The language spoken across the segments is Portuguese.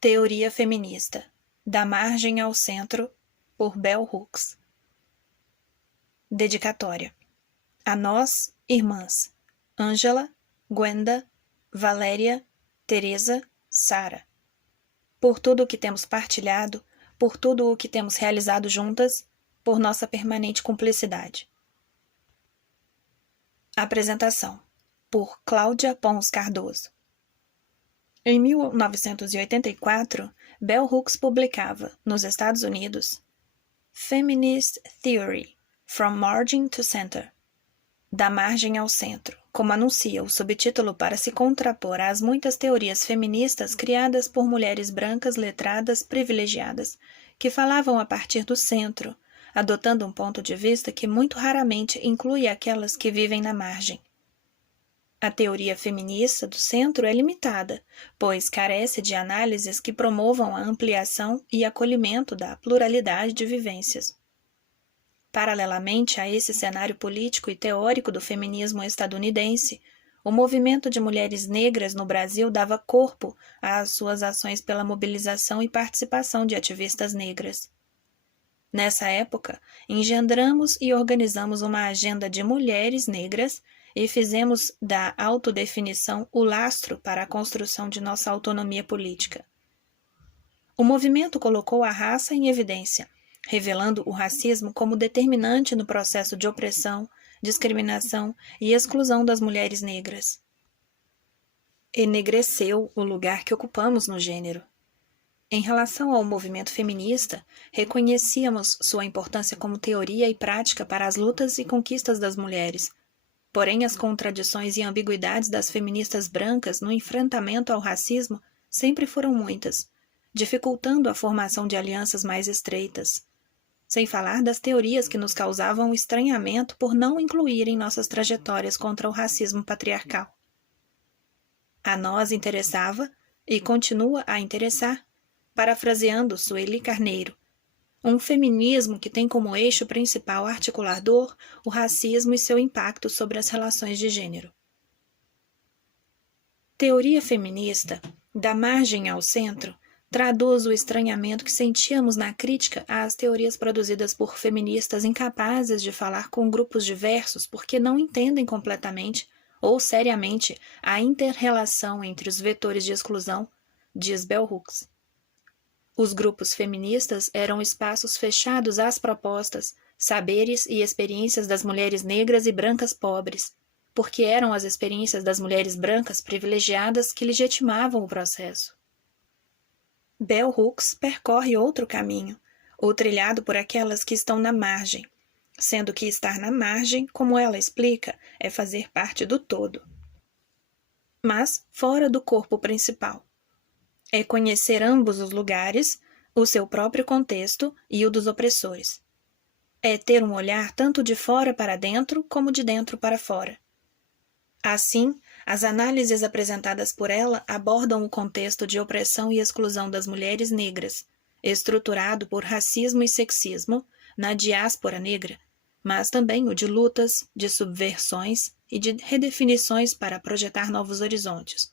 Teoria feminista, da margem ao centro, por Bell Hooks. Dedicatória. A nós, irmãs, Ângela, Gwenda, Valéria, Teresa, Sara. Por tudo o que temos partilhado, por tudo o que temos realizado juntas, por nossa permanente cumplicidade. Apresentação, por Cláudia Pons Cardoso. Em 1984, Bell Hooks publicava, nos Estados Unidos, Feminist Theory, From Margin to Center, da margem ao centro, como anuncia o subtítulo para se contrapor às muitas teorias feministas criadas por mulheres brancas letradas privilegiadas, que falavam a partir do centro, adotando um ponto de vista que muito raramente inclui aquelas que vivem na margem. A teoria feminista do centro é limitada, pois carece de análises que promovam a ampliação e acolhimento da pluralidade de vivências. Paralelamente a esse cenário político e teórico do feminismo estadunidense, o movimento de mulheres negras no Brasil dava corpo às suas ações pela mobilização e participação de ativistas negras. Nessa época, engendramos e organizamos uma agenda de mulheres negras e fizemos da autodefinição o lastro para a construção de nossa autonomia política. O movimento colocou a raça em evidência, revelando o racismo como determinante no processo de opressão, discriminação e exclusão das mulheres negras. Enegreceu o lugar que ocupamos no gênero. Em relação ao movimento feminista, reconhecíamos sua importância como teoria e prática para as lutas e conquistas das mulheres. Porém, as contradições e ambiguidades das feministas brancas no enfrentamento ao racismo sempre foram muitas, dificultando a formação de alianças mais estreitas. Sem falar das teorias que nos causavam estranhamento por não incluírem nossas trajetórias contra o racismo patriarcal. A nós interessava, e continua a interessar, parafraseando Sueli Carneiro, um feminismo que tem como eixo principal articulador o racismo e seu impacto sobre as relações de gênero. Teoria feminista, da margem ao centro, traduz o estranhamento que sentíamos na crítica às teorias produzidas por feministas incapazes de falar com grupos diversos porque não entendem completamente ou seriamente a inter-relação entre os vetores de exclusão, diz Bell Hooks. Os grupos feministas eram espaços fechados às propostas, saberes e experiências das mulheres negras e brancas pobres, porque eram as experiências das mulheres brancas privilegiadas que legitimavam o processo. Bell Hooks percorre outro caminho, o trilhado por aquelas que estão na margem, sendo que estar na margem, como ela explica, é fazer parte do todo, mas fora do corpo principal. É conhecer ambos os lugares, o seu próprio contexto e o dos opressores. É ter um olhar tanto de fora para dentro como de dentro para fora. Assim, as análises apresentadas por ela abordam o contexto de opressão e exclusão das mulheres negras, estruturado por racismo e sexismo na diáspora negra, mas também o de lutas, de subversões e de redefinições para projetar novos horizontes.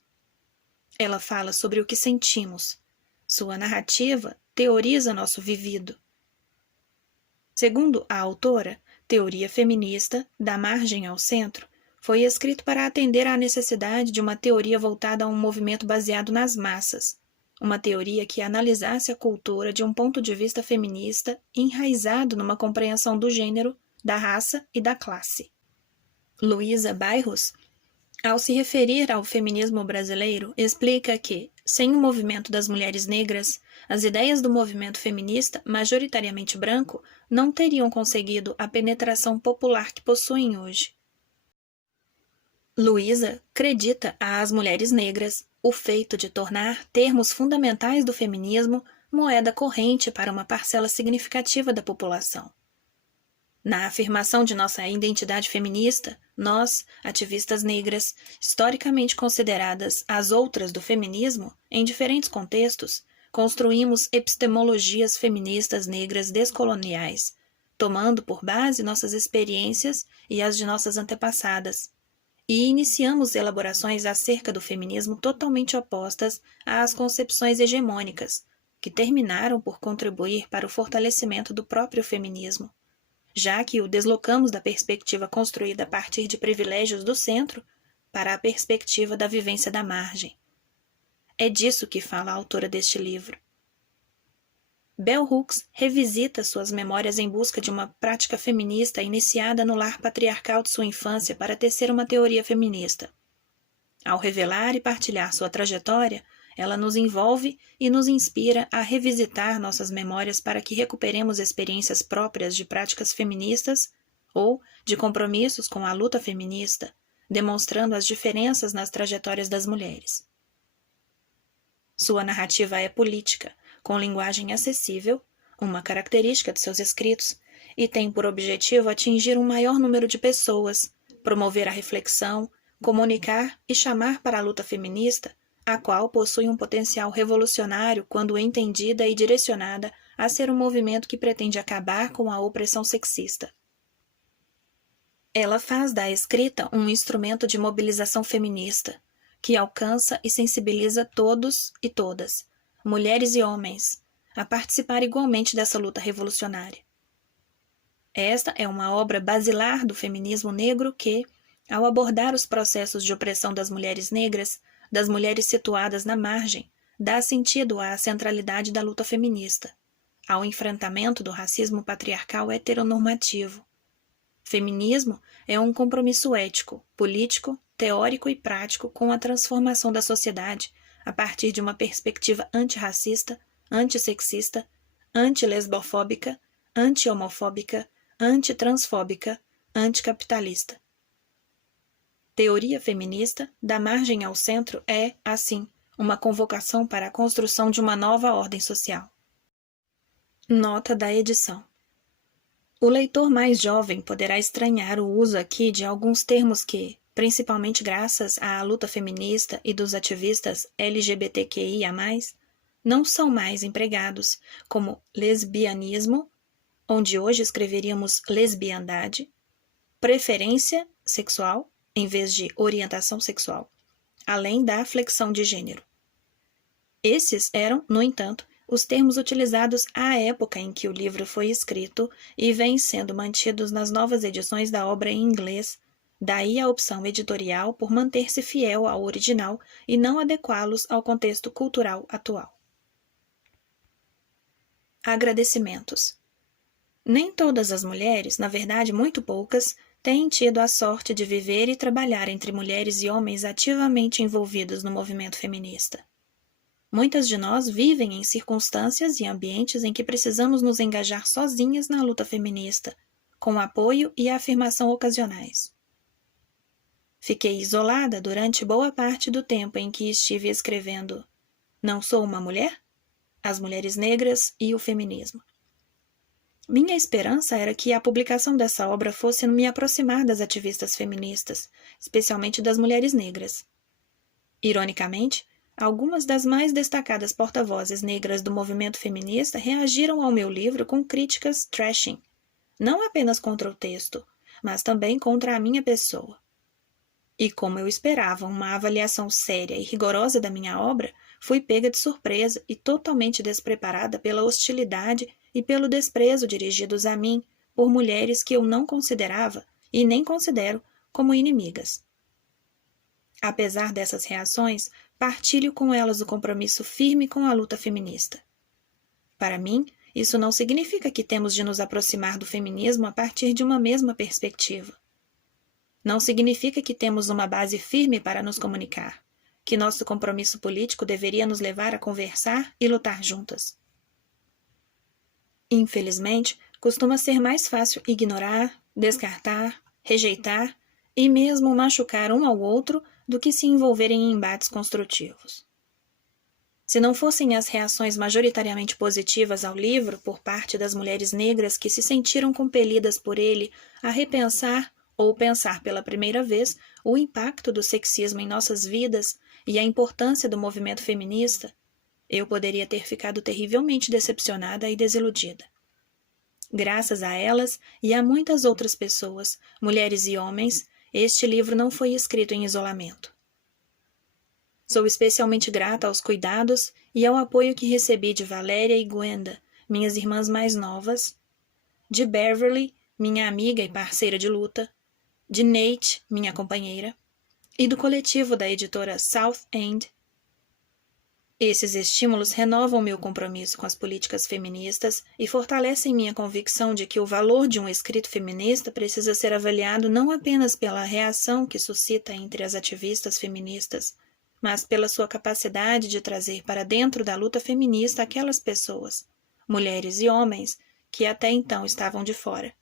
Ela fala sobre o que sentimos. Sua narrativa teoriza nosso vivido. Segundo a autora, Teoria Feminista, da margem ao centro, foi escrito para atender à necessidade de uma teoria voltada a um movimento baseado nas massas, uma teoria que analisasse a cultura de um ponto de vista feminista enraizado numa compreensão do gênero, da raça e da classe. Luísa Bairros, ao se referir ao feminismo brasileiro, explica que, sem o movimento das mulheres negras, as ideias do movimento feminista, majoritariamente branco, não teriam conseguido a penetração popular que possuem hoje. Luísa acredita às mulheres negras o feito de tornar termos fundamentais do feminismo moeda corrente para uma parcela significativa da população. Na afirmação de nossa identidade feminista, nós, ativistas negras, historicamente consideradas as outras do feminismo, em diferentes contextos, construímos epistemologias feministas negras descoloniais, tomando por base nossas experiências e as de nossas antepassadas, e iniciamos elaborações acerca do feminismo totalmente opostas às concepções hegemônicas, que terminaram por contribuir para o fortalecimento do próprio feminismo, já que o deslocamos da perspectiva construída a partir de privilégios do centro para a perspectiva da vivência da margem. É disso que fala a autora deste livro. Bell Hooks revisita suas memórias em busca de uma prática feminista iniciada no lar patriarcal de sua infância para tecer uma teoria feminista. Ao revelar e partilhar sua trajetória, ela nos envolve e nos inspira a revisitar nossas memórias para que recuperemos experiências próprias de práticas feministas ou de compromissos com a luta feminista, demonstrando as diferenças nas trajetórias das mulheres. Sua narrativa é política, com linguagem acessível, uma característica de seus escritos, e tem por objetivo atingir um maior número de pessoas, promover a reflexão, comunicar e chamar para a luta feminista, a qual possui um potencial revolucionário quando entendida e direcionada a ser um movimento que pretende acabar com a opressão sexista. Ela faz da escrita um instrumento de mobilização feminista, que alcança e sensibiliza todos e todas, mulheres e homens, a participar igualmente dessa luta revolucionária. Esta é uma obra basilar do feminismo negro que, ao abordar os processos de opressão das mulheres negras, das mulheres situadas na margem, dá sentido à centralidade da luta feminista, ao enfrentamento do racismo patriarcal heteronormativo. Feminismo é um compromisso ético, político, teórico e prático com a transformação da sociedade a partir de uma perspectiva antirracista, antissexista, antilesbofóbica, anti-homofóbica, antitransfóbica, anticapitalista. Teoria feminista, da margem ao centro, é, assim, uma convocação para a construção de uma nova ordem social. Nota da edição. O leitor mais jovem poderá estranhar o uso aqui de alguns termos que, principalmente graças à luta feminista e dos ativistas LGBTQIA+, não são mais empregados, como lesbianismo, onde hoje escreveríamos lesbiandade, preferência sexual, em vez de orientação sexual, além da flexão de gênero. Esses eram, no entanto, os termos utilizados à época em que o livro foi escrito e vêm sendo mantidos nas novas edições da obra em inglês, daí a opção editorial por manter-se fiel ao original e não adequá-los ao contexto cultural atual. Agradecimentos. Nem todas as mulheres, na verdade muito poucas, têm tido a sorte de viver e trabalhar entre mulheres e homens ativamente envolvidos no movimento feminista. Muitas de nós vivem em circunstâncias e ambientes em que precisamos nos engajar sozinhas na luta feminista, com apoio e afirmação ocasionais. Fiquei isolada durante boa parte do tempo em que estive escrevendo Não Sou uma Mulher? As Mulheres Negras e o Feminismo. Minha esperança era que a publicação dessa obra fosse me aproximar das ativistas feministas, especialmente das mulheres negras. Ironicamente, algumas das mais destacadas porta-vozes negras do movimento feminista reagiram ao meu livro com críticas trashing, não apenas contra o texto, mas também contra a minha pessoa. E como eu esperava uma avaliação séria e rigorosa da minha obra, fui pega de surpresa e totalmente despreparada pela hostilidade e pelo desprezo dirigidos a mim por mulheres que eu não considerava e nem considero como inimigas. Apesar dessas reações, partilho com elas o compromisso firme com a luta feminista. Para mim, isso não significa que temos de nos aproximar do feminismo a partir de uma mesma perspectiva. Não significa que temos uma base firme para nos comunicar, que nosso compromisso político deveria nos levar a conversar e lutar juntas. Infelizmente, costuma ser mais fácil ignorar, descartar, rejeitar e mesmo machucar um ao outro do que se envolverem em embates construtivos. Se não fossem as reações majoritariamente positivas ao livro por parte das mulheres negras que se sentiram compelidas por ele a repensar ou pensar pela primeira vez o impacto do sexismo em nossas vidas e a importância do movimento feminista, eu poderia ter ficado terrivelmente decepcionada e desiludida. Graças a elas e a muitas outras pessoas, mulheres e homens, este livro não foi escrito em isolamento. Sou especialmente grata aos cuidados e ao apoio que recebi de Valéria e Gwenda, minhas irmãs mais novas, de Beverly, minha amiga e parceira de luta, de Nate, minha companheira, e do coletivo da editora South End. Esses estímulos renovam meu compromisso com as políticas feministas e fortalecem minha convicção de que o valor de um escrito feminista precisa ser avaliado não apenas pela reação que suscita entre as ativistas feministas, mas pela sua capacidade de trazer para dentro da luta feminista aquelas pessoas, mulheres e homens, que até então estavam de fora.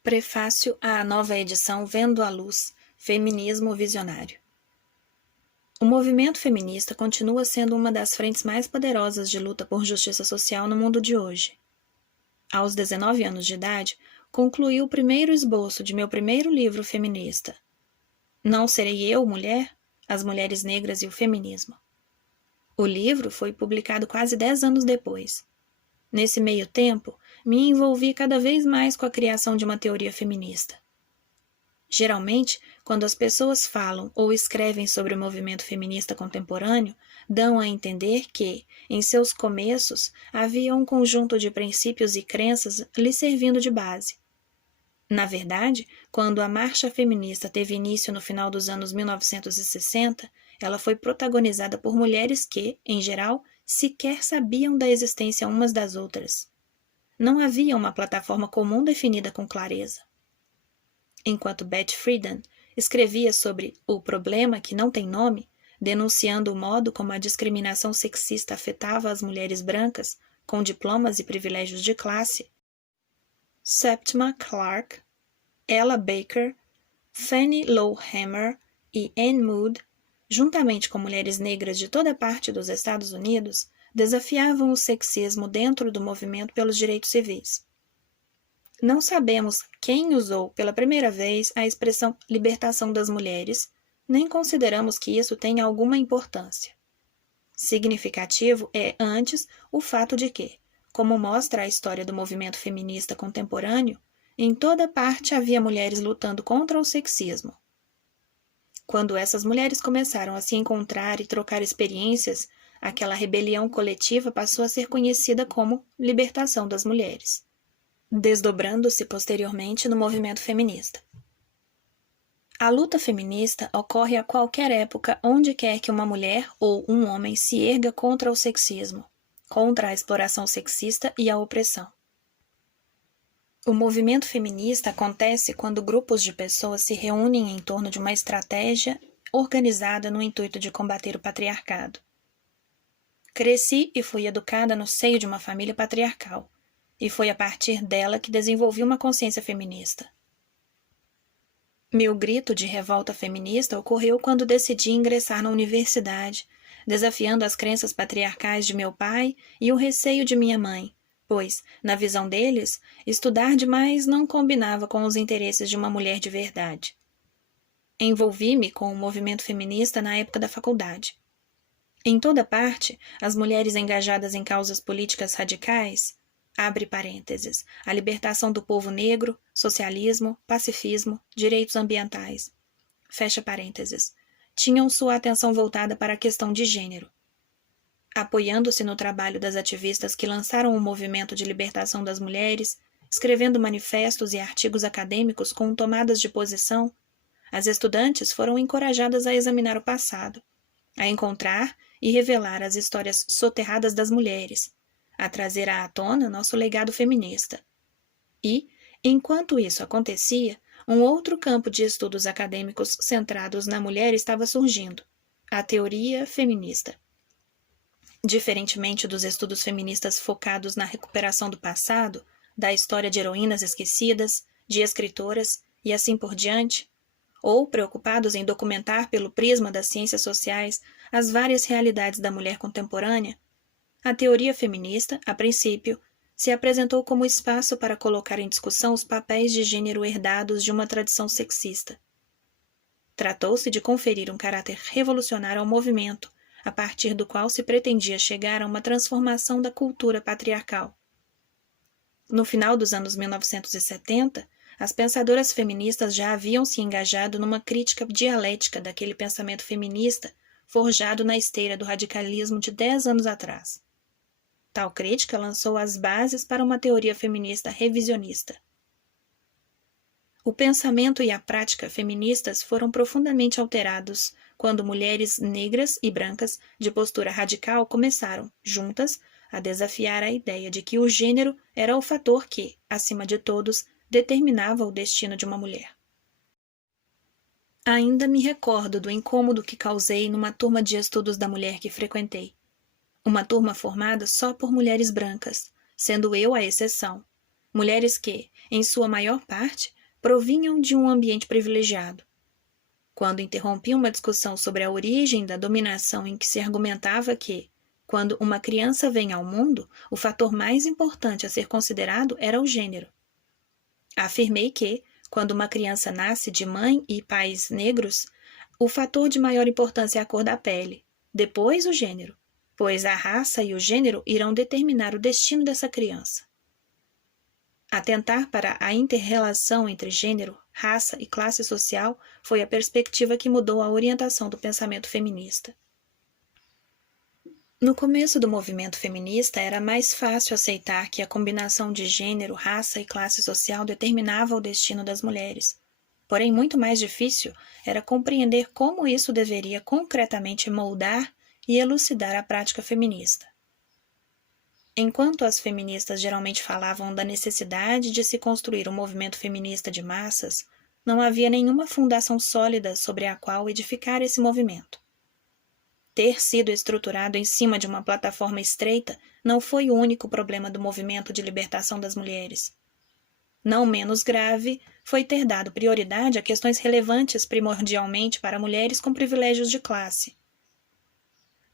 Prefácio à nova edição Vendo a Luz, Feminismo Visionário. O movimento feminista continua sendo uma das frentes mais poderosas de luta por justiça social no mundo de hoje. Aos 19 anos de idade, concluí o primeiro esboço de meu primeiro livro feminista. Não Serei Eu, Mulher? As Mulheres Negras e o Feminismo. O livro foi publicado quase 10 anos depois. Nesse meio tempo, me envolvi cada vez mais com a criação de uma teoria feminista. Geralmente, quando as pessoas falam ou escrevem sobre o movimento feminista contemporâneo, dão a entender que, em seus começos, havia um conjunto de princípios e crenças lhe servindo de base. Na verdade, quando a marcha feminista teve início no final dos anos 1960, ela foi protagonizada por mulheres que, em geral, sequer sabiam da existência umas das outras. Não havia uma plataforma comum definida com clareza. Enquanto Beth Friedan escrevia sobre o problema que não tem nome, denunciando o modo como a discriminação sexista afetava as mulheres brancas com diplomas e privilégios de classe, Septima Clark, Ella Baker, Fannie Lou Hamer e Anne Mood, juntamente com mulheres negras de toda parte dos Estados Unidos, desafiavam o sexismo dentro do movimento pelos direitos civis. Não sabemos quem usou pela primeira vez a expressão libertação das mulheres, nem consideramos que isso tenha alguma importância. Significativo é, antes, o fato de que, como mostra a história do movimento feminista contemporâneo, em toda parte havia mulheres lutando contra o sexismo. Quando essas mulheres começaram a se encontrar e trocar experiências, aquela rebelião coletiva passou a ser conhecida como libertação das mulheres, desdobrando-se posteriormente no movimento feminista. A luta feminista ocorre a qualquer época onde quer que uma mulher ou um homem se erga contra o sexismo, contra a exploração sexista e a opressão. O movimento feminista acontece quando grupos de pessoas se reúnem em torno de uma estratégia organizada no intuito de combater o patriarcado. Cresci e fui educada no seio de uma família patriarcal, e foi a partir dela que desenvolvi uma consciência feminista. Meu grito de revolta feminista ocorreu quando decidi ingressar na universidade, desafiando as crenças patriarcais de meu pai e o receio de minha mãe, pois, na visão deles, estudar demais não combinava com os interesses de uma mulher de verdade. Envolvi-me com o movimento feminista na época da faculdade. Em toda parte, as mulheres engajadas em causas políticas radicais, abre parênteses, a libertação do povo negro, socialismo, pacifismo, direitos ambientais, fecha parênteses, tinham sua atenção voltada para a questão de gênero. Apoiando-se no trabalho das ativistas que lançaram o movimento de libertação das mulheres, escrevendo manifestos e artigos acadêmicos com tomadas de posição, as estudantes foram encorajadas a examinar o passado, a encontrar e revelar as histórias soterradas das mulheres, a trazer à tona nosso legado feminista. E, enquanto isso acontecia, um outro campo de estudos acadêmicos centrados na mulher estava surgindo, a teoria feminista. Diferentemente dos estudos feministas focados na recuperação do passado, da história de heroínas esquecidas, de escritoras e assim por diante, ou preocupados em documentar pelo prisma das ciências sociais as várias realidades da mulher contemporânea, a teoria feminista, a princípio, se apresentou como espaço para colocar em discussão os papéis de gênero herdados de uma tradição sexista. Tratou-se de conferir um caráter revolucionário ao movimento, a partir do qual se pretendia chegar a uma transformação da cultura patriarcal. No final dos anos 1970, as pensadoras feministas já haviam se engajado numa crítica dialética daquele pensamento feminista forjado na esteira do radicalismo de 10 anos atrás. Tal crítica lançou as bases para uma teoria feminista revisionista. O pensamento e a prática feministas foram profundamente alterados quando mulheres negras e brancas de postura radical começaram, juntas, a desafiar a ideia de que o gênero era o fator que, acima de todos, determinava o destino de uma mulher. Ainda me recordo do incômodo que causei numa turma de estudos da mulher que frequentei. Uma turma formada só por mulheres brancas, sendo eu a exceção. Mulheres que, em sua maior parte, provinham de um ambiente privilegiado. Quando interrompi uma discussão sobre a origem da dominação em que se argumentava que, quando uma criança vem ao mundo, o fator mais importante a ser considerado era o gênero. Afirmei que, quando uma criança nasce de mãe e pais negros, o fator de maior importância é a cor da pele, depois o gênero, pois a raça e o gênero irão determinar o destino dessa criança. Atentar para a inter-relação entre gênero, raça e classe social foi a perspectiva que mudou a orientação do pensamento feminista. No começo do movimento feminista, era mais fácil aceitar que a combinação de gênero, raça e classe social determinava o destino das mulheres. Porém, muito mais difícil era compreender como isso deveria concretamente moldar e elucidar a prática feminista. Enquanto as feministas geralmente falavam da necessidade de se construir um movimento feminista de massas, não havia nenhuma fundação sólida sobre a qual edificar esse movimento. Ter sido estruturado em cima de uma plataforma estreita não foi o único problema do movimento de libertação das mulheres. Não menos grave foi ter dado prioridade a questões relevantes primordialmente para mulheres com privilégios de classe.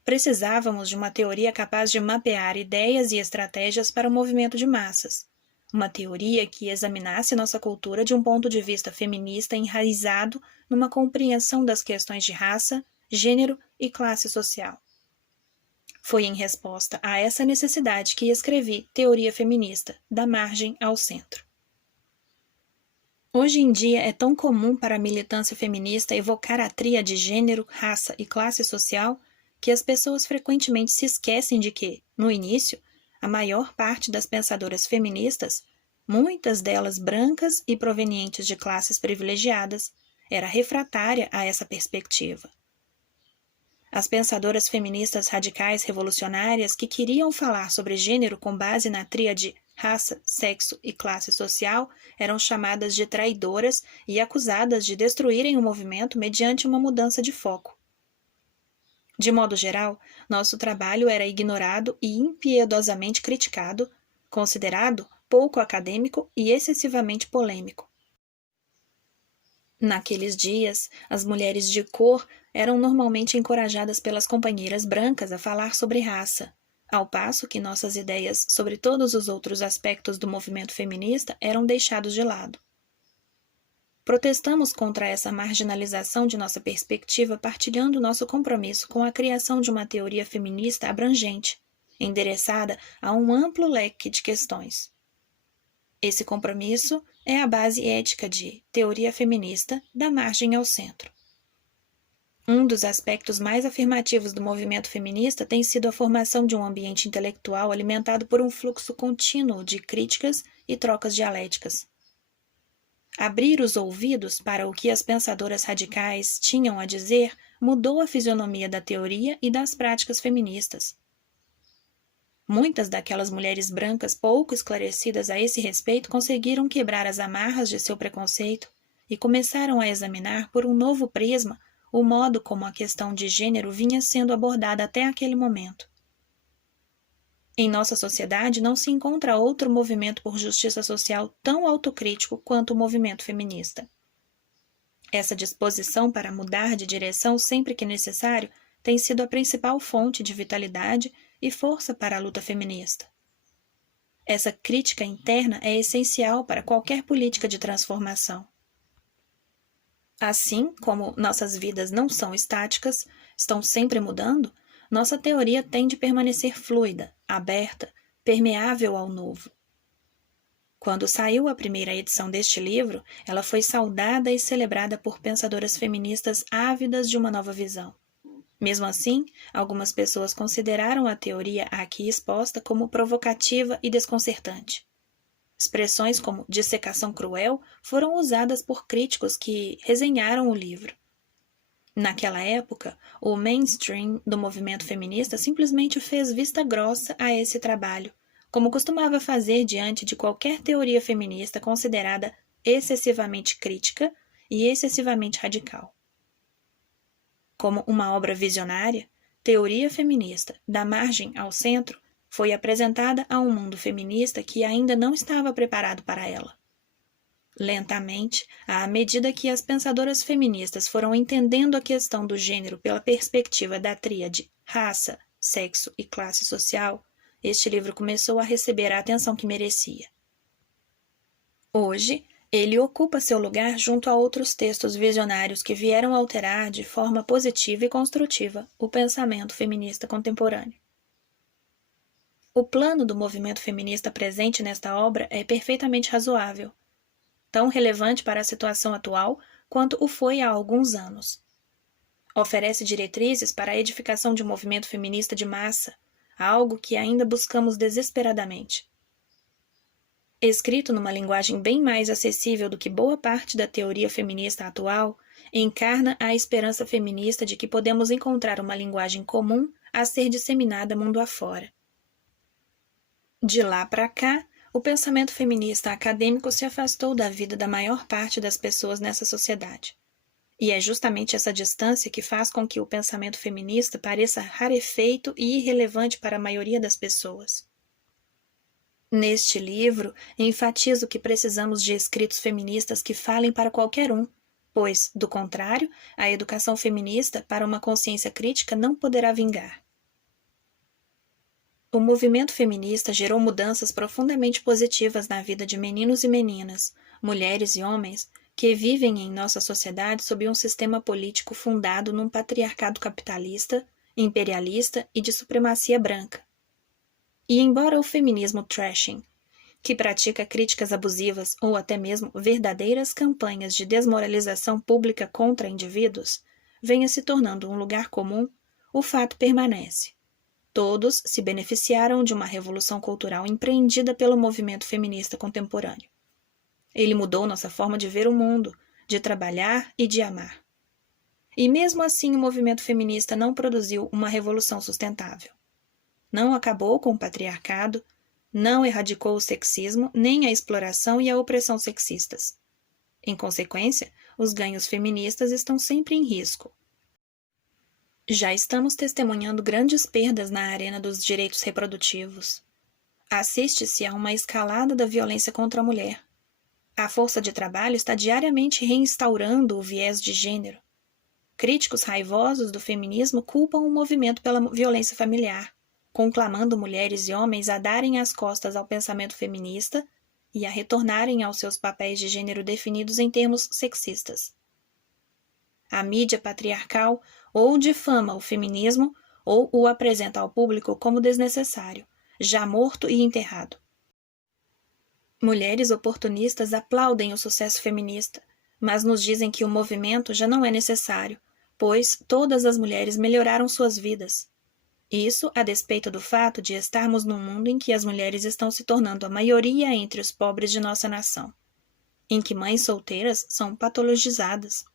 Precisávamos de uma teoria capaz de mapear ideias e estratégias para o movimento de massas. Uma teoria que examinasse nossa cultura de um ponto de vista feminista enraizado numa compreensão das questões de raça, gênero e classe social. Foi em resposta a essa necessidade que escrevi Teoria Feminista, da margem ao centro. Hoje em dia é tão comum para a militância feminista evocar a tríade gênero, raça e classe social que as pessoas frequentemente se esquecem de que, no início, a maior parte das pensadoras feministas, muitas delas brancas e provenientes de classes privilegiadas, era refratária a essa perspectiva. As pensadoras feministas radicais revolucionárias que queriam falar sobre gênero com base na tríade raça, sexo e classe social eram chamadas de traidoras e acusadas de destruírem o movimento mediante uma mudança de foco. De modo geral, nosso trabalho era ignorado e impiedosamente criticado, considerado pouco acadêmico e excessivamente polêmico. Naqueles dias, as mulheres de cor eram normalmente encorajadas pelas companheiras brancas a falar sobre raça, ao passo que nossas ideias sobre todos os outros aspectos do movimento feminista eram deixados de lado. Protestamos contra essa marginalização de nossa perspectiva partilhando nosso compromisso com a criação de uma teoria feminista abrangente, endereçada a um amplo leque de questões. Esse compromisso é a base ética de Teoria Feminista, da margem ao centro. Um dos aspectos mais afirmativos do movimento feminista tem sido a formação de um ambiente intelectual alimentado por um fluxo contínuo de críticas e trocas dialéticas. Abrir os ouvidos para o que as pensadoras radicais tinham a dizer mudou a fisionomia da teoria e das práticas feministas. Muitas daquelas mulheres brancas pouco esclarecidas a esse respeito conseguiram quebrar as amarras de seu preconceito e começaram a examinar por um novo prisma o modo como a questão de gênero vinha sendo abordada até aquele momento. Em nossa sociedade não se encontra outro movimento por justiça social tão autocrítico quanto o movimento feminista. Essa disposição para mudar de direção sempre que necessário tem sido a principal fonte de vitalidade e força para a luta feminista. Essa crítica interna é essencial para qualquer política de transformação. Assim como nossas vidas não são estáticas, estão sempre mudando, nossa teoria tem de permanecer fluida, aberta, permeável ao novo. Quando saiu a primeira edição deste livro, ela foi saudada e celebrada por pensadoras feministas ávidas de uma nova visão. Mesmo assim, algumas pessoas consideraram a teoria aqui exposta como provocativa e desconcertante. Expressões como dissecação cruel foram usadas por críticos que resenharam o livro. Naquela época, o mainstream do movimento feminista simplesmente fez vista grossa a esse trabalho, como costumava fazer diante de qualquer teoria feminista considerada excessivamente crítica e excessivamente radical. Como uma obra visionária, Teoria Feminista, da Margem ao Centro, foi apresentada a um mundo feminista que ainda não estava preparado para ela. Lentamente, à medida que as pensadoras feministas foram entendendo a questão do gênero pela perspectiva da tríade raça, sexo e classe social, este livro começou a receber a atenção que merecia. Hoje, ele ocupa seu lugar junto a outros textos visionários que vieram alterar de forma positiva e construtiva o pensamento feminista contemporâneo. O plano do movimento feminista presente nesta obra é perfeitamente razoável, tão relevante para a situação atual quanto o foi há alguns anos. Oferece diretrizes para a edificação de um movimento feminista de massa, algo que ainda buscamos desesperadamente. Escrito numa linguagem bem mais acessível do que boa parte da teoria feminista atual, encarna a esperança feminista de que podemos encontrar uma linguagem comum a ser disseminada mundo afora. De lá para cá, o pensamento feminista acadêmico se afastou da vida da maior parte das pessoas nessa sociedade. E é justamente essa distância que faz com que o pensamento feminista pareça rarefeito e irrelevante para a maioria das pessoas. Neste livro, enfatizo que precisamos de escritos feministas que falem para qualquer um, pois, do contrário, a educação feminista para uma consciência crítica não poderá vingar. O movimento feminista gerou mudanças profundamente positivas na vida de meninos e meninas, mulheres e homens, que vivem em nossa sociedade sob um sistema político fundado num patriarcado capitalista, imperialista e de supremacia branca. E embora o feminismo trashing, que pratica críticas abusivas ou até mesmo verdadeiras campanhas de desmoralização pública contra indivíduos, venha se tornando um lugar comum, o fato permanece. Todos se beneficiaram de uma revolução cultural empreendida pelo movimento feminista contemporâneo. Ele mudou nossa forma de ver o mundo, de trabalhar e de amar. E mesmo assim o movimento feminista não produziu uma revolução sustentável. Não acabou com o patriarcado, não erradicou o sexismo, nem a exploração e a opressão sexistas. Em consequência, os ganhos feministas estão sempre em risco. Já estamos testemunhando grandes perdas na arena dos direitos reprodutivos. Assiste-se a uma escalada da violência contra a mulher. A força de trabalho está diariamente reinstaurando o viés de gênero. Críticos raivosos do feminismo culpam o movimento pela violência familiar, conclamando mulheres e homens a darem as costas ao pensamento feminista e a retornarem aos seus papéis de gênero definidos em termos sexistas. A mídia patriarcal ou difama o feminismo ou o apresenta ao público como desnecessário, já morto e enterrado. Mulheres oportunistas aplaudem o sucesso feminista, mas nos dizem que o movimento já não é necessário, pois todas as mulheres melhoraram suas vidas. Isso a despeito do fato de estarmos num mundo em que as mulheres estão se tornando a maioria entre os pobres de nossa nação, em que mães solteiras são patologizadas,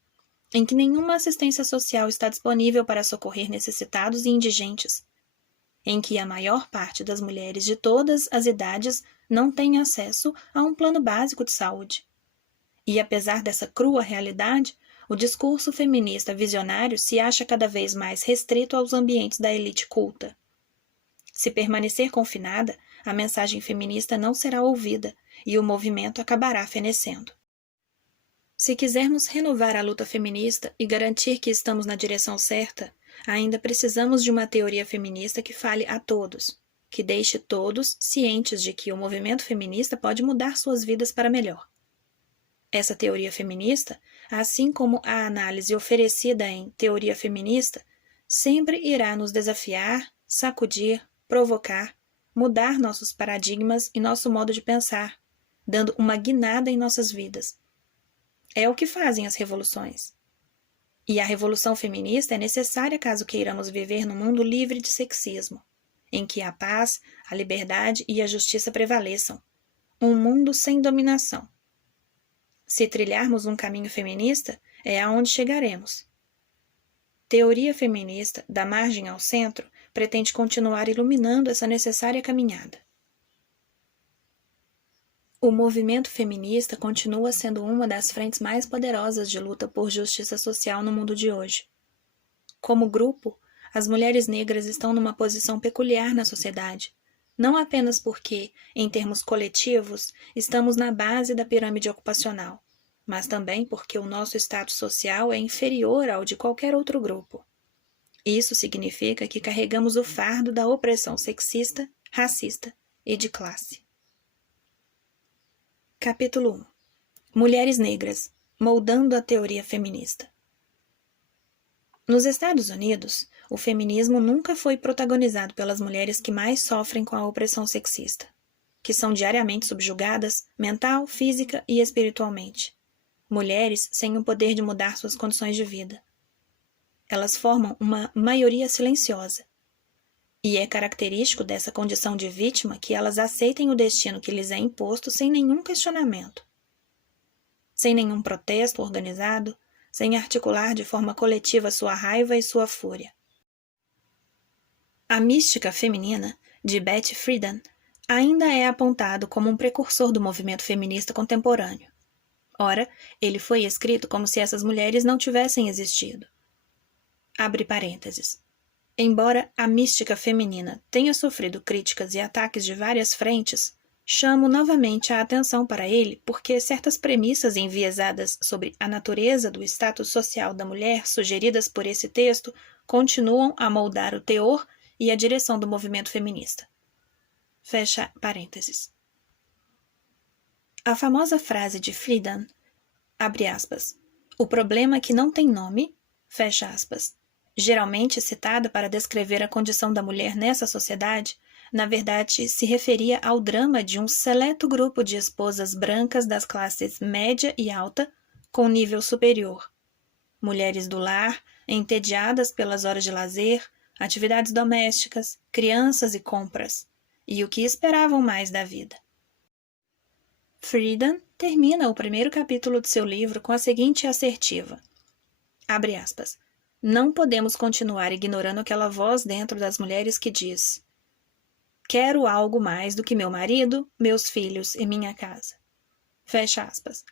em que nenhuma assistência social está disponível para socorrer necessitados e indigentes, em que a maior parte das mulheres de todas as idades não tem acesso a um plano básico de saúde. E apesar dessa crua realidade, o discurso feminista visionário se acha cada vez mais restrito aos ambientes da elite culta. Se permanecer confinada, a mensagem feminista não será ouvida e o movimento acabará fenecendo. Se quisermos renovar a luta feminista e garantir que estamos na direção certa, ainda precisamos de uma teoria feminista que fale a todos, que deixe todos cientes de que o movimento feminista pode mudar suas vidas para melhor. Essa teoria feminista, assim como a análise oferecida em Teoria Feminista, sempre irá nos desafiar, sacudir, provocar, mudar nossos paradigmas e nosso modo de pensar, dando uma guinada em nossas vidas. É o que fazem as revoluções. E a revolução feminista é necessária caso queiramos viver num mundo livre de sexismo, em que a paz, a liberdade e a justiça prevaleçam. Um mundo sem dominação. Se trilharmos um caminho feminista, é aonde chegaremos. Teoria feminista, da margem ao centro, pretende continuar iluminando essa necessária caminhada. O movimento feminista continua sendo uma das frentes mais poderosas de luta por justiça social no mundo de hoje. Como grupo, as mulheres negras estão numa posição peculiar na sociedade, não apenas porque, em termos coletivos, estamos na base da pirâmide ocupacional, mas também porque o nosso status social é inferior ao de qualquer outro grupo. Isso significa que carregamos o fardo da opressão sexista, racista e de classe. Capítulo 1. Mulheres negras, moldando a teoria feminista. Nos Estados Unidos, o feminismo nunca foi protagonizado pelas mulheres que mais sofrem com a opressão sexista, que são diariamente subjugadas, mental, física e espiritualmente. Mulheres sem o poder de mudar suas condições de vida. Elas formam uma maioria silenciosa. E é característico dessa condição de vítima que elas aceitem o destino que lhes é imposto sem nenhum questionamento. Sem nenhum protesto organizado, sem articular de forma coletiva sua raiva e sua fúria. A mística feminina, de Betty Friedan, ainda é apontado como um precursor do movimento feminista contemporâneo. Ora, ele foi escrito como se essas mulheres não tivessem existido. Abre parênteses. Embora a mística feminina tenha sofrido críticas e ataques de várias frentes, chamo novamente a atenção para ele porque certas premissas enviesadas sobre a natureza do status social da mulher sugeridas por esse texto continuam a moldar o teor e a direção do movimento feminista. Fecha parênteses. A famosa frase de Friedan, abre aspas, o problema que não tem nome, fecha aspas, geralmente citada para descrever a condição da mulher nessa sociedade, na verdade se referia ao drama de um seleto grupo de esposas brancas das classes média e alta, com nível superior. Mulheres do lar, entediadas pelas horas de lazer, atividades domésticas, crianças e compras, e o que esperavam mais da vida. Friedan termina o primeiro capítulo de seu livro com a seguinte assertiva, abre aspas, não podemos continuar ignorando aquela voz dentro das mulheres que diz quero algo mais do que meu marido, meus filhos e minha casa. Fecha aspas.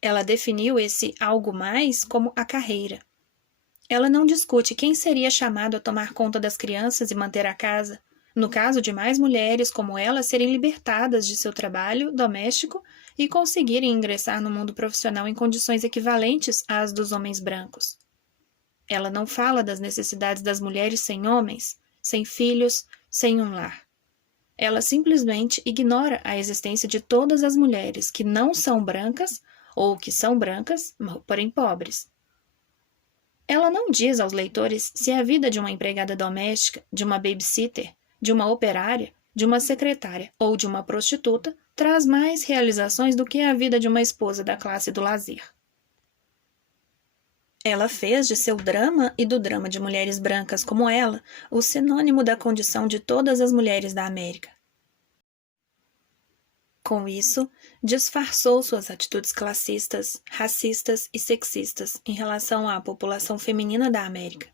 Ela definiu esse algo mais como a carreira. Ela não discute quem seria chamado a tomar conta das crianças e manter a casa, no caso de mais mulheres como ela serem libertadas de seu trabalho doméstico e conseguirem ingressar no mundo profissional em condições equivalentes às dos homens brancos. Ela não fala das necessidades das mulheres sem homens, sem filhos, sem um lar. Ela simplesmente ignora a existência de todas as mulheres que não são brancas ou que são brancas, porém pobres. Ela não diz aos leitores se a vida de uma empregada doméstica, de uma babysitter, de uma operária, de uma secretária ou de uma prostituta traz mais realizações do que a vida de uma esposa da classe do lazer. Ela fez de seu drama e do drama de mulheres brancas como ela o sinônimo da condição de todas as mulheres da América. Com isso, disfarçou suas atitudes classistas, racistas e sexistas em relação à população feminina da América.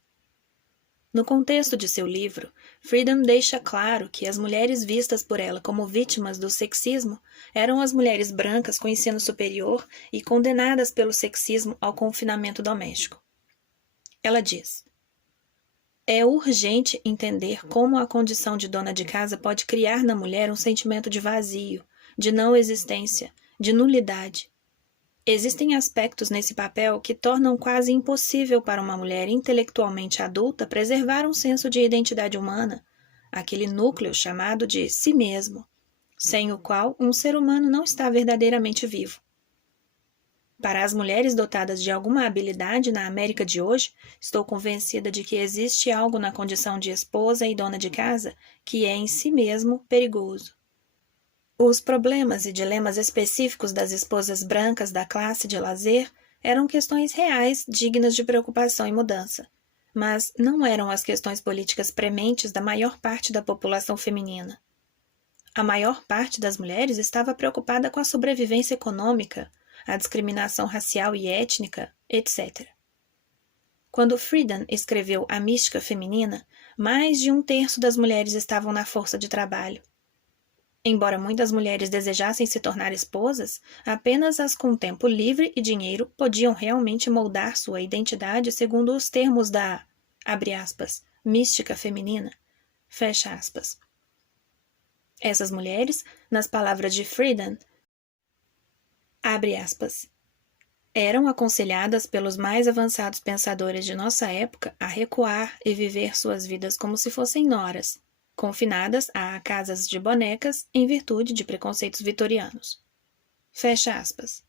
No contexto de seu livro, Friedan deixa claro que as mulheres vistas por ela como vítimas do sexismo eram as mulheres brancas com ensino superior e condenadas pelo sexismo ao confinamento doméstico. Ela diz: é urgente entender como a condição de dona de casa pode criar na mulher um sentimento de vazio, de não existência, de nulidade. Existem aspectos nesse papel que tornam quase impossível para uma mulher intelectualmente adulta preservar um senso de identidade humana, aquele núcleo chamado de si mesmo, sem o qual um ser humano não está verdadeiramente vivo. Para as mulheres dotadas de alguma habilidade na América de hoje, estou convencida de que existe algo na condição de esposa e dona de casa que é em si mesmo perigoso. Os problemas e dilemas específicos das esposas brancas da classe de lazer eram questões reais dignas de preocupação e mudança, mas não eram as questões políticas prementes da maior parte da população feminina. A maior parte das mulheres estava preocupada com a sobrevivência econômica, a discriminação racial e étnica, etc. Quando Friedan escreveu A Mística Feminina, mais de um terço das mulheres estavam na força de trabalho. Embora muitas mulheres desejassem se tornar esposas, apenas as com tempo livre e dinheiro podiam realmente moldar sua identidade segundo os termos da, abre aspas, mística feminina, fecha aspas. Essas mulheres, nas palavras de Friedan, abre aspas, eram aconselhadas pelos mais avançados pensadores de nossa época a recuar e viver suas vidas como se fossem noras, confinadas a casas de bonecas em virtude de preconceitos vitorianos. Fecha aspas.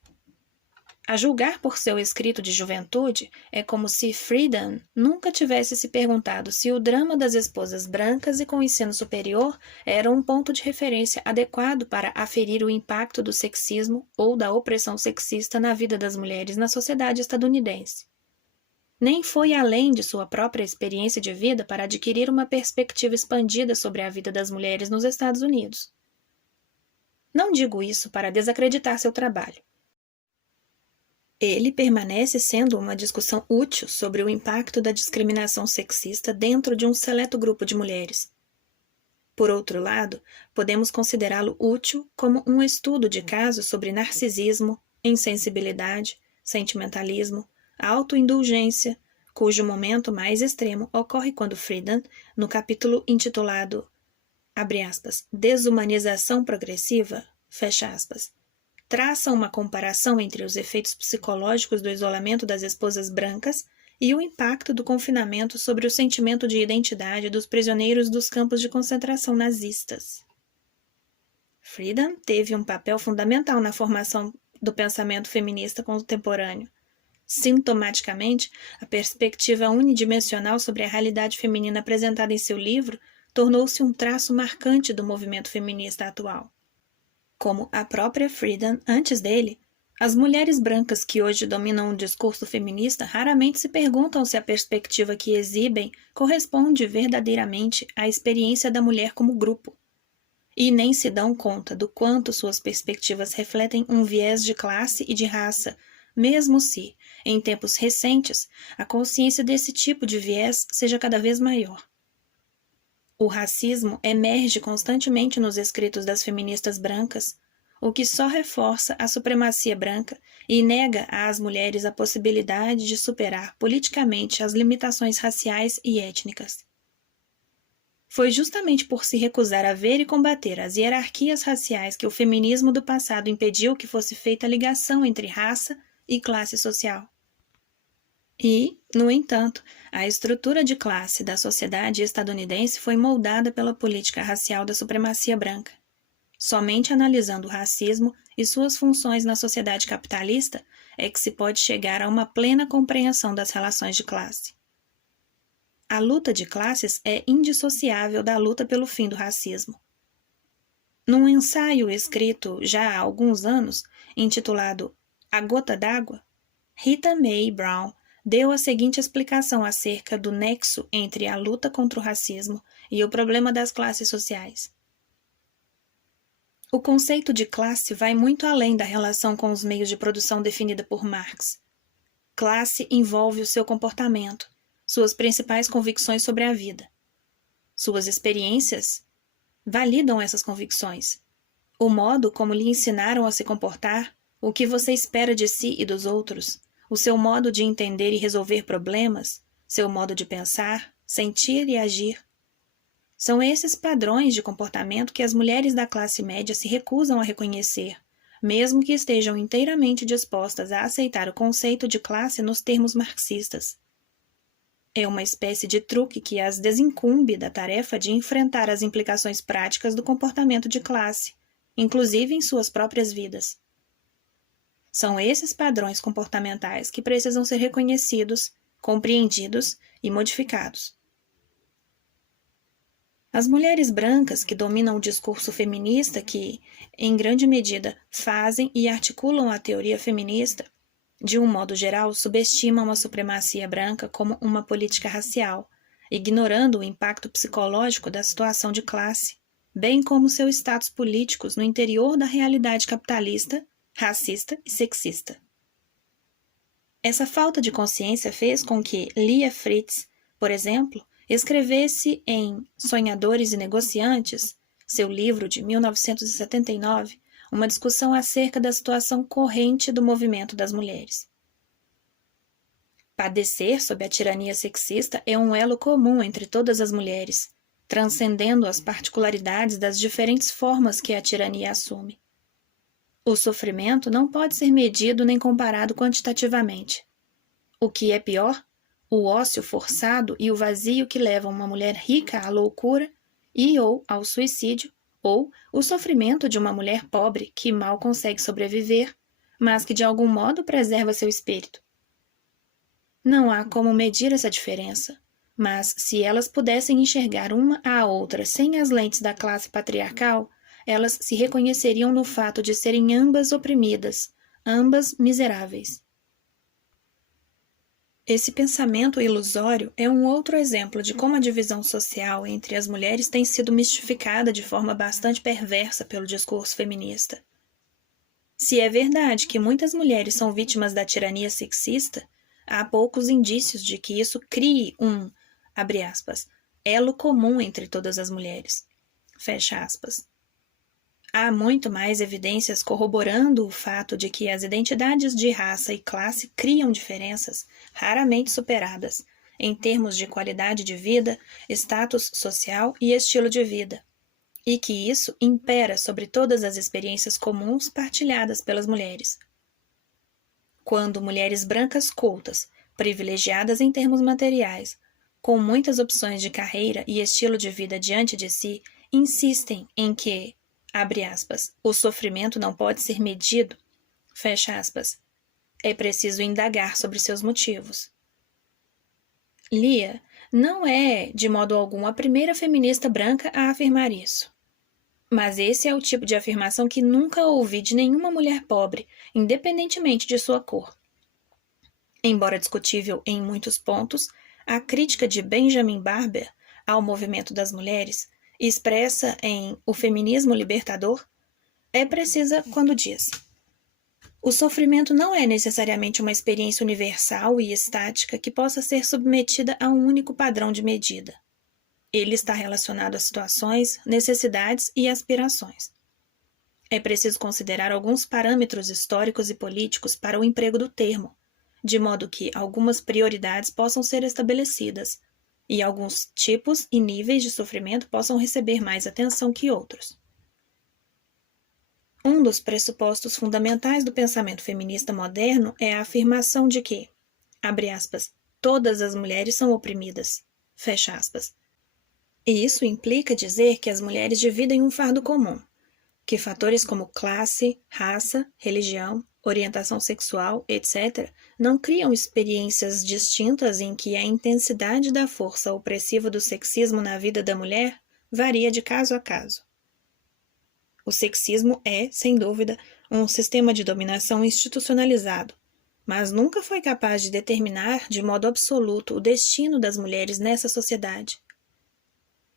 A julgar por seu escrito de juventude, é como se Friedan nunca tivesse se perguntado se o drama das esposas brancas e com ensino superior era um ponto de referência adequado para aferir o impacto do sexismo ou da opressão sexista na vida das mulheres na sociedade estadunidense. Nem foi além de sua própria experiência de vida para adquirir uma perspectiva expandida sobre a vida das mulheres nos Estados Unidos. Não digo isso para desacreditar seu trabalho. Ele permanece sendo uma discussão útil sobre o impacto da discriminação sexista dentro de um seleto grupo de mulheres. Por outro lado, podemos considerá-lo útil como um estudo de casos sobre narcisismo, insensibilidade, sentimentalismo, autoindulgência, cujo momento mais extremo ocorre quando Friedan, no capítulo intitulado, abre aspas, Desumanização Progressiva, fecha aspas, traça uma comparação entre os efeitos psicológicos do isolamento das esposas brancas e o impacto do confinamento sobre o sentimento de identidade dos prisioneiros dos campos de concentração nazistas. Friedan teve um papel fundamental na formação do pensamento feminista contemporâneo. Sintomaticamente, a perspectiva unidimensional sobre a realidade feminina apresentada em seu livro tornou-se um traço marcante do movimento feminista atual. Como a própria Friedan antes dele, as mulheres brancas que hoje dominam o discurso feminista raramente se perguntam se a perspectiva que exibem corresponde verdadeiramente à experiência da mulher como grupo, e nem se dão conta do quanto suas perspectivas refletem um viés de classe e de raça, mesmo se, em tempos recentes, a consciência desse tipo de viés seja cada vez maior. O racismo emerge constantemente nos escritos das feministas brancas, o que só reforça a supremacia branca e nega às mulheres a possibilidade de superar politicamente as limitações raciais e étnicas. Foi justamente por se recusar a ver e combater as hierarquias raciais que o feminismo do passado impediu que fosse feita a ligação entre raça e classe social. E, no entanto, a estrutura de classe da sociedade estadunidense foi moldada pela política racial da supremacia branca. Somente analisando o racismo e suas funções na sociedade capitalista é que se pode chegar a uma plena compreensão das relações de classe. A luta de classes é indissociável da luta pelo fim do racismo. Num ensaio escrito já há alguns anos, intitulado A Gota d'Água, Rita Mae Brown deu a seguinte explicação acerca do nexo entre a luta contra o racismo e o problema das classes sociais. O conceito de classe vai muito além da relação com os meios de produção definida por Marx. Classe envolve o seu comportamento, suas principais convicções sobre a vida. Suas experiências validam essas convicções. O modo como lhe ensinaram a se comportar, o que você espera de si e dos outros, o seu modo de entender e resolver problemas, seu modo de pensar, sentir e agir. São esses padrões de comportamento que as mulheres da classe média se recusam a reconhecer, mesmo que estejam inteiramente dispostas a aceitar o conceito de classe nos termos marxistas. É uma espécie de truque que as desincumbe da tarefa de enfrentar as implicações práticas do comportamento de classe, inclusive em suas próprias vidas. São esses padrões comportamentais que precisam ser reconhecidos, compreendidos e modificados. As mulheres brancas que dominam o discurso feminista, que, em grande medida, fazem e articulam a teoria feminista, de um modo geral, subestimam a supremacia branca como uma política racial, ignorando o impacto psicológico da situação de classe, bem como seus status políticos no interior da realidade capitalista, racista e sexista. Essa falta de consciência fez com que Lia Fritz, por exemplo, escrevesse em Sonhadores e Negociantes, seu livro de 1979, uma discussão acerca da situação corrente do movimento das mulheres. Padecer sob a tirania sexista é um elo comum entre todas as mulheres, transcendendo as particularidades das diferentes formas que a tirania assume. O sofrimento não pode ser medido nem comparado quantitativamente. O que é pior, o ócio forçado e o vazio que levam uma mulher rica à loucura e ou ao suicídio, ou o sofrimento de uma mulher pobre que mal consegue sobreviver, mas que de algum modo preserva seu espírito. Não há como medir essa diferença, mas se elas pudessem enxergar uma à outra sem as lentes da classe patriarcal, elas se reconheceriam no fato de serem ambas oprimidas, ambas miseráveis. Esse pensamento ilusório é um outro exemplo de como a divisão social entre as mulheres tem sido mistificada de forma bastante perversa pelo discurso feminista. Se é verdade que muitas mulheres são vítimas da tirania sexista, há poucos indícios de que isso crie um, abre aspas, elo comum entre todas as mulheres, fecha aspas. Há muito mais evidências corroborando o fato de que as identidades de raça e classe criam diferenças raramente superadas em termos de qualidade de vida, status social e estilo de vida, e que isso impera sobre todas as experiências comuns partilhadas pelas mulheres. Quando mulheres brancas cultas, privilegiadas em termos materiais, com muitas opções de carreira e estilo de vida diante de si, insistem em que, abre aspas, o sofrimento não pode ser medido, fecha aspas, é preciso indagar sobre seus motivos. Lia não é, de modo algum, a primeira feminista branca a afirmar isso. Mas esse é o tipo de afirmação que nunca ouvi de nenhuma mulher pobre, independentemente de sua cor. Embora discutível em muitos pontos, a crítica de Benjamin Barber ao movimento das mulheres, expressa em O Feminismo Libertador, é precisa quando diz: o sofrimento não é necessariamente uma experiência universal e estática que possa ser submetida a um único padrão de medida. Ele está relacionado a situações, necessidades e aspirações. É preciso considerar alguns parâmetros históricos e políticos para o emprego do termo, de modo que algumas prioridades possam ser estabelecidas e alguns tipos e níveis de sofrimento possam receber mais atenção que outros. Um dos pressupostos fundamentais do pensamento feminista moderno é a afirmação de que, abre aspas, todas as mulheres são oprimidas, fecha aspas. E isso implica dizer que as mulheres dividem um fardo comum, que fatores como classe, raça, religião, orientação sexual, etc., não criam experiências distintas em que a intensidade da força opressiva do sexismo na vida da mulher varia de caso a caso. O sexismo é, sem dúvida, um sistema de dominação institucionalizado, mas nunca foi capaz de determinar de modo absoluto o destino das mulheres nessa sociedade.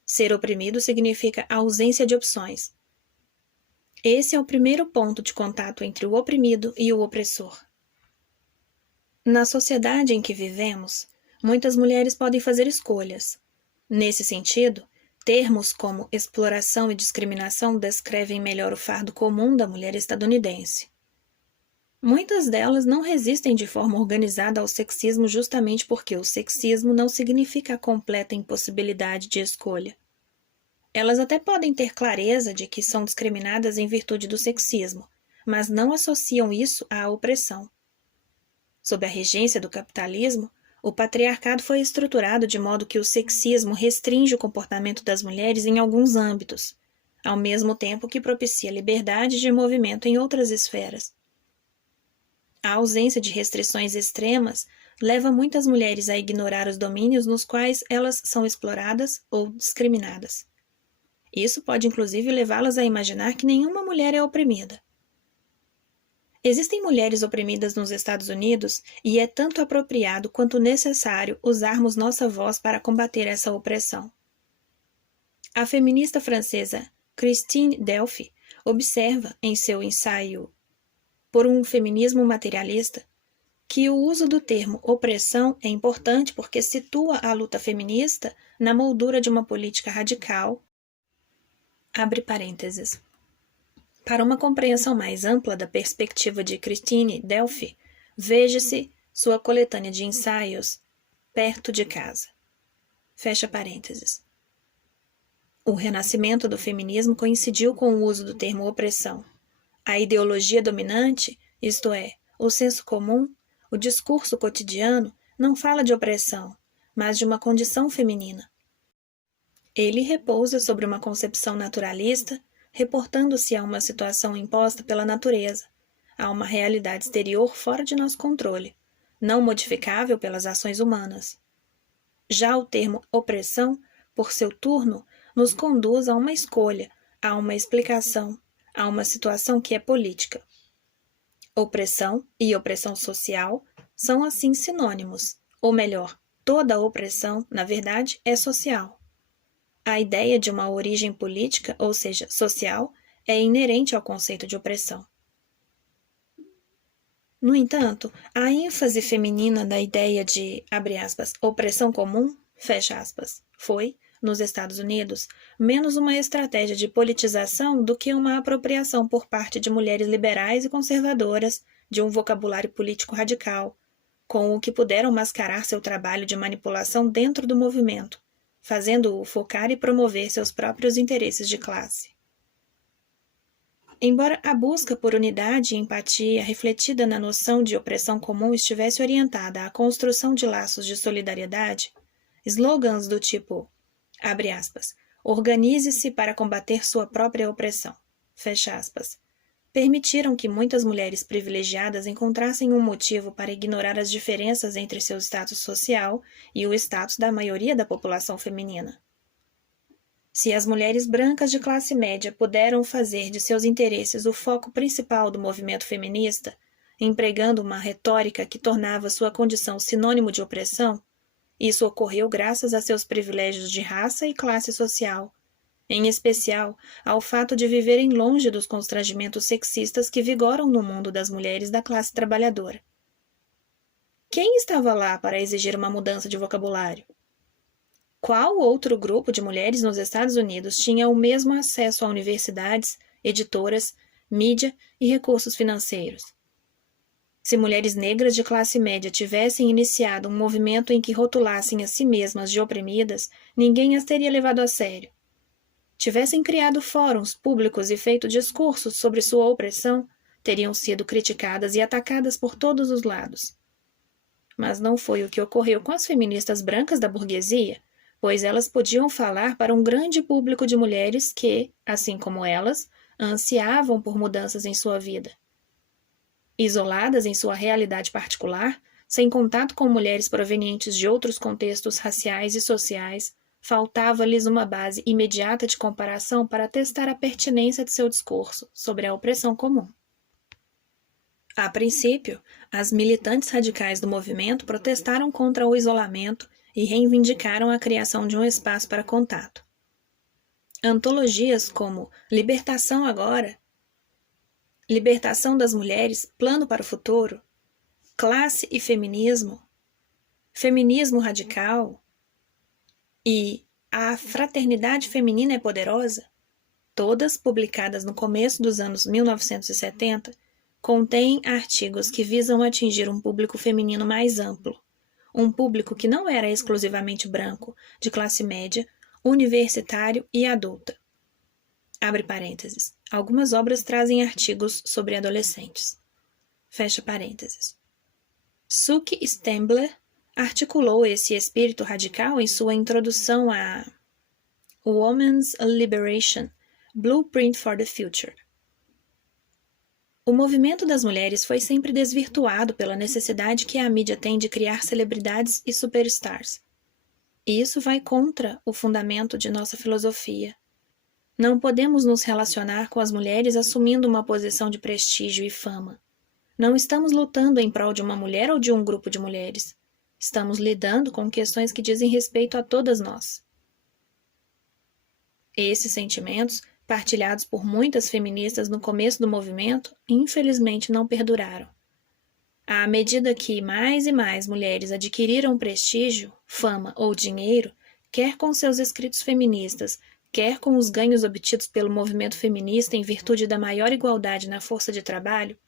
Ser oprimido significa ausência de opções. Esse é o primeiro ponto de contato entre o oprimido e o opressor. Na sociedade em que vivemos, muitas mulheres podem fazer escolhas. Nesse sentido, termos como exploração e discriminação descrevem melhor o fardo comum da mulher estadunidense. Muitas delas não resistem de forma organizada ao sexismo justamente porque o sexismo não significa a completa impossibilidade de escolha. Elas até podem ter clareza de que são discriminadas em virtude do sexismo, mas não associam isso à opressão. Sob a regência do capitalismo, o patriarcado foi estruturado de modo que o sexismo restringe o comportamento das mulheres em alguns âmbitos, ao mesmo tempo que propicia liberdade de movimento em outras esferas. A ausência de restrições extremas leva muitas mulheres a ignorar os domínios nos quais elas são exploradas ou discriminadas. Isso pode inclusive levá-las a imaginar que nenhuma mulher é oprimida. Existem mulheres oprimidas nos Estados Unidos e é tanto apropriado quanto necessário usarmos nossa voz para combater essa opressão. A feminista francesa Christine Delphi observa em seu ensaio Por um Feminismo Materialista que o uso do termo opressão é importante porque situa a luta feminista na moldura de uma política radical. Abre parênteses. Para uma compreensão mais ampla da perspectiva de Christine Delphi, veja-se sua coletânea de ensaios Perto de Casa. Fecha parênteses. O renascimento do feminismo coincidiu com o uso do termo opressão. A ideologia dominante, isto é, o senso comum, o discurso cotidiano, não fala de opressão, mas de uma condição feminina. Ele repousa sobre uma concepção naturalista, reportando-se a uma situação imposta pela natureza, a uma realidade exterior fora de nosso controle, não modificável pelas ações humanas. Já o termo opressão, por seu turno, nos conduz a uma escolha, a uma explicação, a uma situação que é política. Opressão e opressão social são assim sinônimos, ou melhor, toda opressão, na verdade, é social. A ideia de uma origem política, ou seja, social, é inerente ao conceito de opressão. No entanto, a ênfase feminina da ideia de, abre aspas, opressão comum, fecha aspas, foi, nos Estados Unidos, menos uma estratégia de politização do que uma apropriação por parte de mulheres liberais e conservadoras de um vocabulário político radical, com o que puderam mascarar seu trabalho de manipulação dentro do movimento, fazendo-o focar e promover seus próprios interesses de classe. Embora a busca por unidade e empatia refletida na noção de opressão comum estivesse orientada à construção de laços de solidariedade, slogans do tipo, abre aspas, organize-se para combater sua própria opressão, fecha aspas, permitiram que muitas mulheres privilegiadas encontrassem um motivo para ignorar as diferenças entre seu status social e o status da maioria da população feminina. Se as mulheres brancas de classe média puderam fazer de seus interesses o foco principal do movimento feminista, empregando uma retórica que tornava sua condição sinônimo de opressão, isso ocorreu graças a seus privilégios de raça e classe social, em especial ao fato de viverem longe dos constrangimentos sexistas que vigoram no mundo das mulheres da classe trabalhadora. Quem estava lá para exigir uma mudança de vocabulário? Qual outro grupo de mulheres nos Estados Unidos tinha o mesmo acesso a universidades, editoras, mídia e recursos financeiros? Se mulheres negras de classe média tivessem iniciado um movimento em que rotulassem a si mesmas de oprimidas, ninguém as teria levado a sério. Tivessem criado fóruns públicos e feito discursos sobre sua opressão, teriam sido criticadas e atacadas por todos os lados. Mas não foi o que ocorreu com as feministas brancas da burguesia, pois elas podiam falar para um grande público de mulheres que, assim como elas, ansiavam por mudanças em sua vida. Isoladas em sua realidade particular, sem contato com mulheres provenientes de outros contextos raciais e sociais, faltava-lhes uma base imediata de comparação para testar a pertinência de seu discurso sobre a opressão comum. A princípio, as militantes radicais do movimento protestaram contra o isolamento e reivindicaram a criação de um espaço para contato. Antologias como Libertação Agora, Libertação das Mulheres, Plano para o Futuro, Classe e Feminismo, Feminismo Radical e A Fraternidade Feminina é Poderosa, todas publicadas no começo dos anos 1970, contêm artigos que visam atingir um público feminino mais amplo, um público que não era exclusivamente branco, de classe média, universitário e adulta. Abre parênteses. Algumas obras trazem artigos sobre adolescentes. Fecha parênteses. Suki Stembler articulou esse espírito radical em sua introdução a Women's Liberation, Blueprint for the Future. O movimento das mulheres foi sempre desvirtuado pela necessidade que a mídia tem de criar celebridades e superstars. E isso vai contra o fundamento de nossa filosofia. Não podemos nos relacionar com as mulheres assumindo uma posição de prestígio e fama. Não estamos lutando em prol de uma mulher ou de um grupo de mulheres. Estamos lidando com questões que dizem respeito a todas nós. Esses sentimentos, partilhados por muitas feministas no começo do movimento, infelizmente não perduraram. À medida que mais e mais mulheres adquiriram prestígio, fama ou dinheiro, quer com seus escritos feministas, quer com os ganhos obtidos pelo movimento feminista em virtude da maior igualdade na força de trabalho,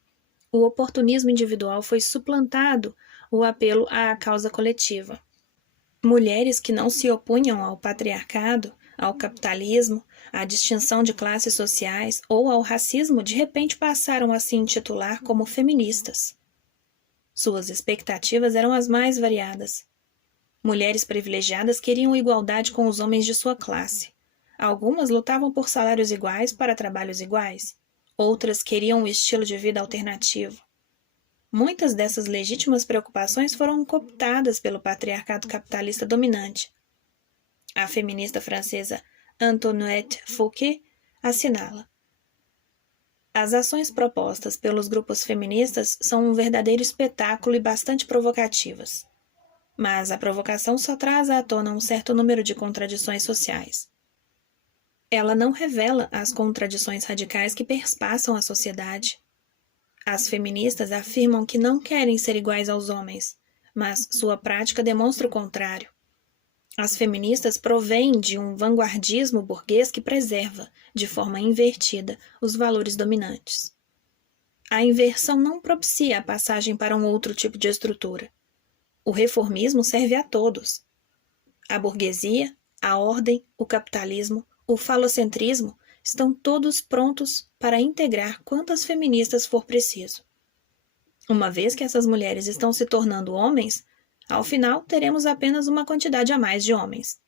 o oportunismo individual foi suplantado o apelo à causa coletiva. Mulheres que não se opunham ao patriarcado, ao capitalismo, à distinção de classes sociais ou ao racismo de repente passaram a se intitular como feministas. Suas expectativas eram as mais variadas. Mulheres privilegiadas queriam igualdade com os homens de sua classe. Algumas lutavam por salários iguais para trabalhos iguais. Outras queriam um estilo de vida alternativo. Muitas dessas legítimas preocupações foram cooptadas pelo patriarcado capitalista dominante. A feminista francesa Antoinette Fouquet assinala: as ações propostas pelos grupos feministas são um verdadeiro espetáculo e bastante provocativas. Mas a provocação só traz à tona um certo número de contradições sociais. Ela não revela as contradições radicais que perspassam a sociedade. As feministas afirmam que não querem ser iguais aos homens, mas sua prática demonstra o contrário. As feministas provêm de um vanguardismo burguês que preserva, de forma invertida, os valores dominantes. A inversão não propicia a passagem para um outro tipo de estrutura. O reformismo serve a todos. A burguesia, a ordem, o capitalismo, o falocentrismo estão todos prontos para integrar quantas feministas for preciso. Uma vez que essas mulheres estão se tornando homens, ao final teremos apenas uma quantidade a mais de homens.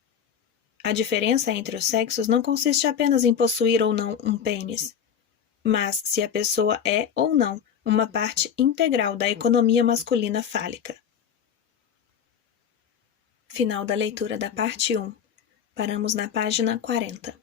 A diferença entre os sexos não consiste apenas em possuir ou não um pênis, mas se a pessoa é ou não uma parte integral da economia masculina fálica. Final da leitura da parte 1. Paramos na página 40.